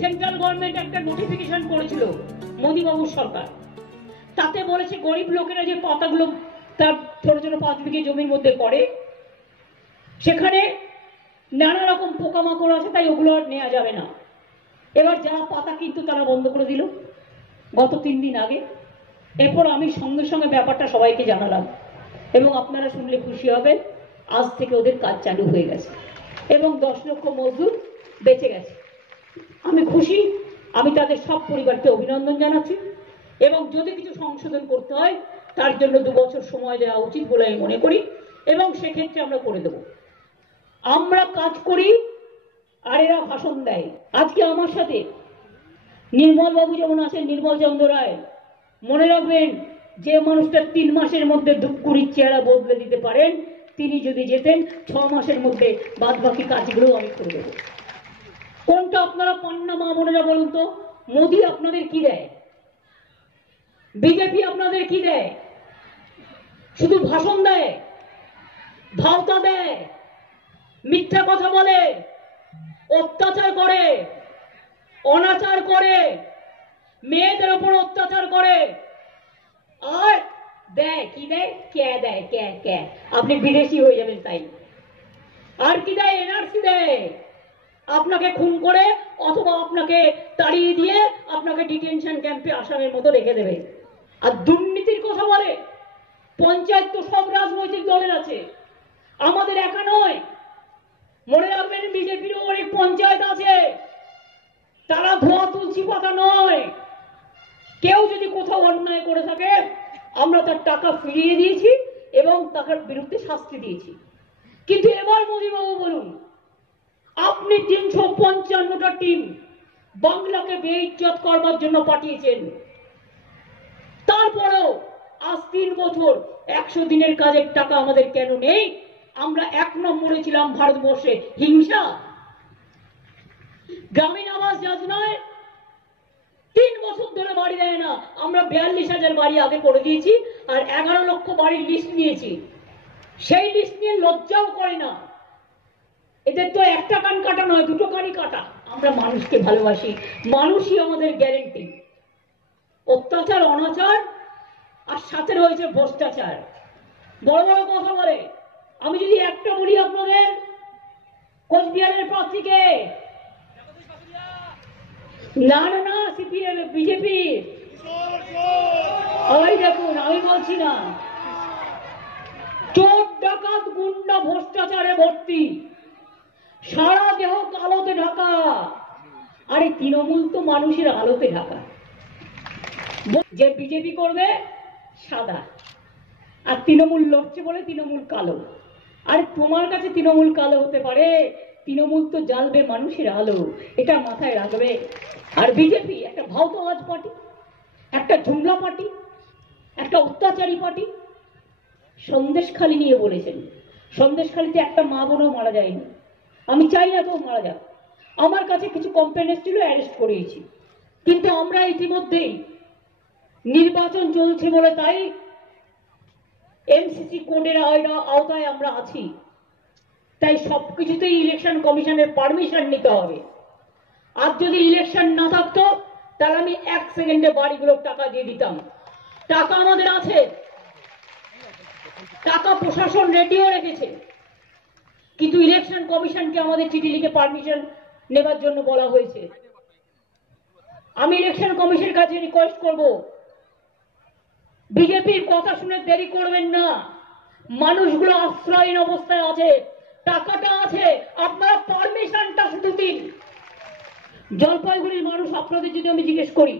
Central government একটা notification করেছিল মোদীবাবুর সরকার, তাতে বলেছে গরিব লোকেরা যে পাতাগুলো তার ছোট ছোট 5 বিঘে জমির মধ্যে করে, সেখানে নানা রকম পোকামাকড় আছে, তাই ওগুলো আর নেওয়া যাবে না। এবার যারা পাতা কিন্তু তারা বন্ধ করে দিল গত 3 দিন আগে। এরপর আমি সঙ্গে সঙ্গে ব্যাপারটা সবাইকে জানালাম এবং আপনারা শুনলে খুশি হবেন, আজ থেকে ওদের কাজ চালু হয়ে গেছে এবং 10 লক্ষ মজদুর বেঁচে গেছে। আমি খুশি, আমি তাদের সব পরিবারকে অভিনন্দন জানাচ্ছি এবং যদি কিছু সংশোধন করতে হয় তার জন্য 2 বছর সময় দেওয়া উচিত বলে আমি মনে করি এবং সেক্ষেত্রে আমরা করে দেব। আমরা কাজ করি আর এরা ভাষণ দেয়। আজকে আমার সাথে নির্মল বাবু যেমন আছেন, নির্মল চন্দ্র রায়, মনে রাখবেন যে মানুষটা 3 মাসের মধ্যে ধূপগুড়ির চেহারা বদলে দিতে পারেন, তিনি যদি যেতেন 6 মাসের মধ্যে বাদ বাকি কাজগুলো আমি করে দেবো। কোনটা আপনারা পান না মা বোনেরা বলুন তো? মোদী আপনাদের কি দেয়? বিজেপি আপনাদের কি দেয়? শুধু ভাষণ দেয়, ভাওতা দেয়, মিথ্যা কথা বলে, অত্যাচার করে, অনাচার করে, মেয়েদের উপর অত্যাচার করে, আর দেয় কি দেয়? কে দেয়? কে আপনি বিদেশি হয়ে যাবেন তাই। আর কি দেয়? এনআরসি দেয়, আপনাকে খুন করে অথবা আপনাকে তাড়িয়ে দিয়ে আপনাকে ডিটেনশন ক্যাম্পে আসামের মতো রেখে দেবে। আর দুর্নীতির কথা বলে। পঞ্চায়েত তো সব রাজনৈতিক দলের আছে, আমাদের একা নয়। মনে রাখবেন বিজেপিরও অনেক পঞ্চায়েত আছে, তারা ধোয়া তুলসী পাতা নয়। কেউ যদি কোথাও অন্যায় করে থাকে আমরা তার টাকা ফিরিয়ে দিয়েছি এবং তার বিরুদ্ধে শাস্তি দিয়েছি। কিন্তু এবার মোদীবাবু বলুন, আপনি 355টা টিম বাংলাকে বেইজ্জত করবার জন্য পাঠিয়েছেন, তারপরেও আজ 3 বছর 100 দিনের কাজের টাকা আমাদের কেন নেই? আমরা 1 নম্বরে ছিলাম ভারতবর্ষে। হিংসা। গ্রামীণ আবাস যোজনায় 3 বছর ধরে বাড়ি দেয় না, আমরা 42,000 বাড়ি আগে করে দিয়েছি আর 11 লক্ষ বাড়ির লিস্ট নিয়েছি। সেই লিস্ট নিয়ে লজ্জাও করে না। এদের তো একটা কান কাটা নয়, 2টো কানই কাটা। আমরা মানুষকে ভালোবাসি, মানুষই আমাদের গ্যারেন্টি। অত্যাচার, অনাচার আর সাথে রয়েছে ভ্রষ্টাচার। বড় বড় কথা বলে। আমি যদি একটা বলি আপনাদের, কোচবিহারের প্রার্থীকে, না না না সিপিএম বিজেপি, ওই দেখুন আমি বলছি না, চোর ডাকাত গুন্ডা ভ্রষ্টাচারে ভর্তি, সারা দেহ কালোতে ঢাকা। আরে তৃণমূল তো মানুষের আলোতে ঢাকা। যে বিজেপি করবে সাদা, আর তৃণমূল লড়ছে বলে তৃণমূল কালো। আরে তোমার কাছে তৃণমূল কালো হতে পারে, তৃণমূল তো জ্বালবে মানুষের আলো, এটা মাথায় রাখবে। আর বিজেপি একটা ভাওতাবাজ পার্টি, একটা ঝুমলা পার্টি, একটা অত্যাচারী পার্টি। সন্দেশখালি নিয়ে বলেছেন, সন্দেশখালিতে একটা মা বোনও মারা যায়নি। আমি চাই না কেউ মারা যাক। আমার কাছে কিছু কমপ্লেন ছিল, অ্যারেস্ট করিয়েছি। কিন্তু আমরা ইতিমধ্যেই নির্বাচন চলছে বলে তাই এমসিসি কোডের আওতায় আমরা আছি, তাই সবকিছুতেই ইলেকশন কমিশনের পারমিশন নিতে হবে। আর যদি ইলেকশন না থাকতো তাহলে আমি 1 সেকেন্ডে বাড়িগুলোর টাকা দিয়ে দিতাম। টাকা আমাদের আছে, টাকা প্রশাসন রেডিও রেখেছে, কিন্তু ইলেকশন কমিশনকে আমাদের চিঠি লিখে পারমিশন নেবার জন্য বলা হয়েছে। আমি ইলেকশন কমিশনের কাছে রিকোয়েস্ট করব, বিজেপির কথা শুনে দেরি করবেন না। মানুষগুলো আশ্রয়হীন অবস্থায় আছে, টাকাটা আছে, আপনারা পারমিশনটা শুধু দিন। জলপাইগুড়ির মানুষ আপনাদের যদি আমি জিজ্ঞেস করি,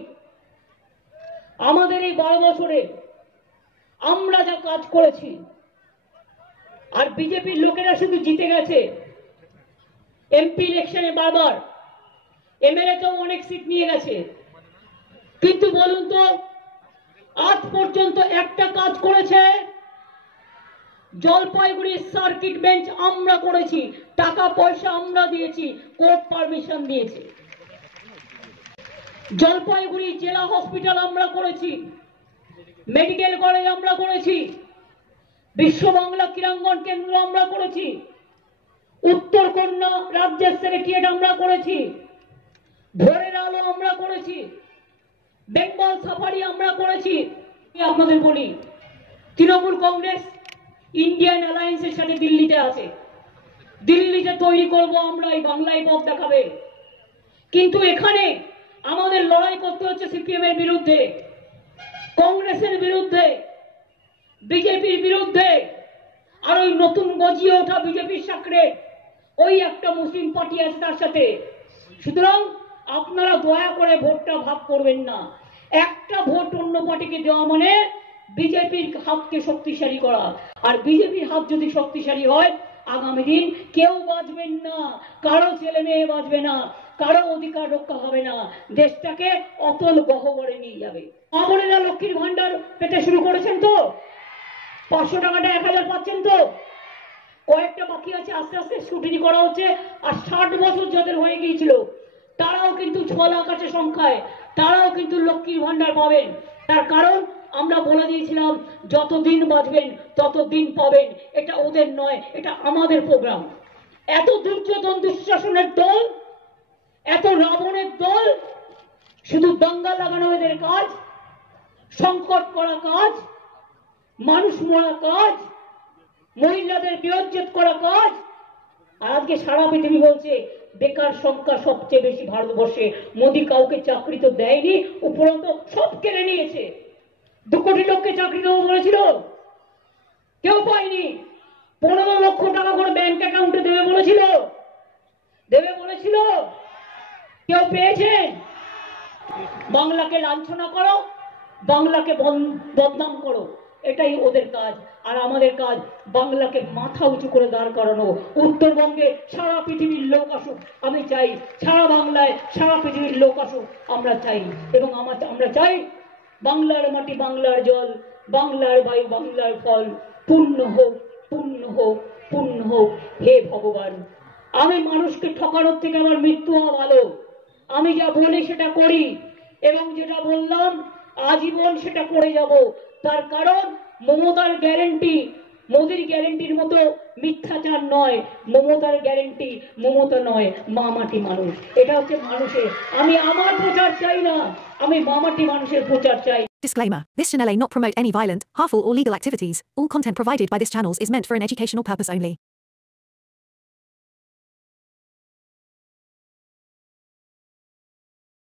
আমাদের এই 12 বছরে আমরা যা কাজ করেছি, আর বিজেপির লোকেরা শুধু জিতে গেছে, এমপি ইলেকশনে বারবার, এমএলএ তেও অনেক সিট নিয়ে গেছে, কিন্তু বলুন তো আজ পর্যন্ত একটা কাজ করেছে? জলপাইগুড়ির সার্কিট বেঞ্চ আমরা করেছি, টাকা পয়সা আমরা দিয়েছি, কোর্ট পারমিশন দিয়েছে। জলপাইগুড়ি জেলা হসপিটাল আমরা করেছি, মেডিকেল কলেজ আমরা করেছি, বিশ্ব বাংলা ক্রীড়াঙ্গন কেন্দ্র আমরা করেছি, উত্তর কন্যা রাজ্যের সেক্রেটারিয়েট আমরা করেছি, ভোরের আলো আমরা করেছি, বেঙ্গল সাফারি আমরা করেছি। আপনাদের বলি, তৃণমূল কংগ্রেস ইন্ডিয়ান অ্যালায়েন্সের সাথে দিল্লিতে আছে। দিল্লিতে তৈরি করব আমরা, এই বাংলায় পথ দেখাবে। কিন্তু এখানে আমাদের লড়াই করতে হচ্ছে সিপিএম এর বিরুদ্ধে, কংগ্রেসের বিরুদ্ধে, বিজেপির বিরুদ্ধে। আর ওই নতুন গজিয়ে ওঠা বিজেপির সাকরে ওই একটা মুসলিম পার্টি আছে তার সাথে। সুতরাং আপনারা দয়া করে ভোটটা ভাগ করবেন না। একটা ভোট অন্য পার্টিকে দেওয়া মানে বিজেপির হাতকে শক্তিশালী করা। আর বিজেপির হাত যদি শক্তিশালী হয়, আগামী দিন কেউ বাঁচবেন না, কারো ছেলে মেয়ে বাঁচবে না, কারো অধিকার রক্ষা হবে না, দেশটাকে অতল গহ্বরে নিয়ে যাবে। আমাদের লক্ষ্মীর ভান্ডার পেতে শুরু করেছেন তো, 500 টাকাটা 1000 পাচ্ছেন তো, কয়েকটা বাকি আছে, আস্তে আস্তে স্ক্রুটিনি করা হচ্ছে। আর 60 বছর যাদের হয়ে গিয়েছিল তারাও কিন্তু 6 লাখ আছে সংখ্যায়, তারাও কিন্তু লক্ষ্মীর ভান্ডার পাবেন। তার কারণ আমরা বলে দিয়েছিলাম যতদিন বাঁচবেন ততদিন পাবেন। এটা ওদের নয়, এটা আমাদের প্রোগ্রাম। এত দুর্যোধন দুঃশাসনের দল, এত রাবণের দল, শুধু দাঙ্গা লাগানো এদের কাজ, সংকট করা কাজ, মানুষ মরা কাজ, মহিলাদের বিরোধিত করা কাজ। আর আজকে সারা পৃথিবী বলছে বেকার সংখ্যা সবচেয়ে বেশি ভারতবর্ষে। মোদী কাউকে চাকরি তো দেয়নি, উপরন্তু সব কেড়ে নিয়েছে। 2 কোটি লোককে চাকরি দেবো বলেছিল, কেউ পায়নি। 15 লক্ষ টাকা করে ব্যাংক অ্যাকাউন্টে দেবে বলেছিল, কেউ পেয়েছেন? বাংলাকে লাঞ্ছনা করো, বাংলাকে বদনাম করো, এটাই ওদের কাজ। আর আমাদের কাজ বাংলাকে মাথা উঁচু করে দাঁড় করানো। উত্তরবঙ্গে সারা পৃথিবীর লোক আসুক, আমি চাই। সারা বাংলায় সারা পৃথিবীর লোক আসুক, আমরা চাই। এবং আমরা চাই বাংলার মাটি, বাংলার জল, বাংলার বায়ু, বাংলার ফল পূর্ণ হোক, পূর্ণ হোক, পূর্ণ হোক। হে ভগবান, আমি মানুষকে ঠকানোর থেকে আমার মৃত্যু হওয়া ভালো। আমি যা বলি সেটা করি, এবং যেটা বললাম আজীবন সেটা করে যাব। তার কারণ মমতার গ্যারেন্টি মোদির গ্যারেন্টির মতো মিথ্যাচার নয়। মমতার গ্যারেন্টি মমতা নয়, মা মাটি মানুষ। এটা হচ্ছে মানুষের। আমি আমার প্রচার চাই না, আমি মা মাটি মানুষের প্রচার চাই। Disclaimer. This channel may not promote any violent, harmful or legal activities. All content provided by this channel is meant for an educational purpose only.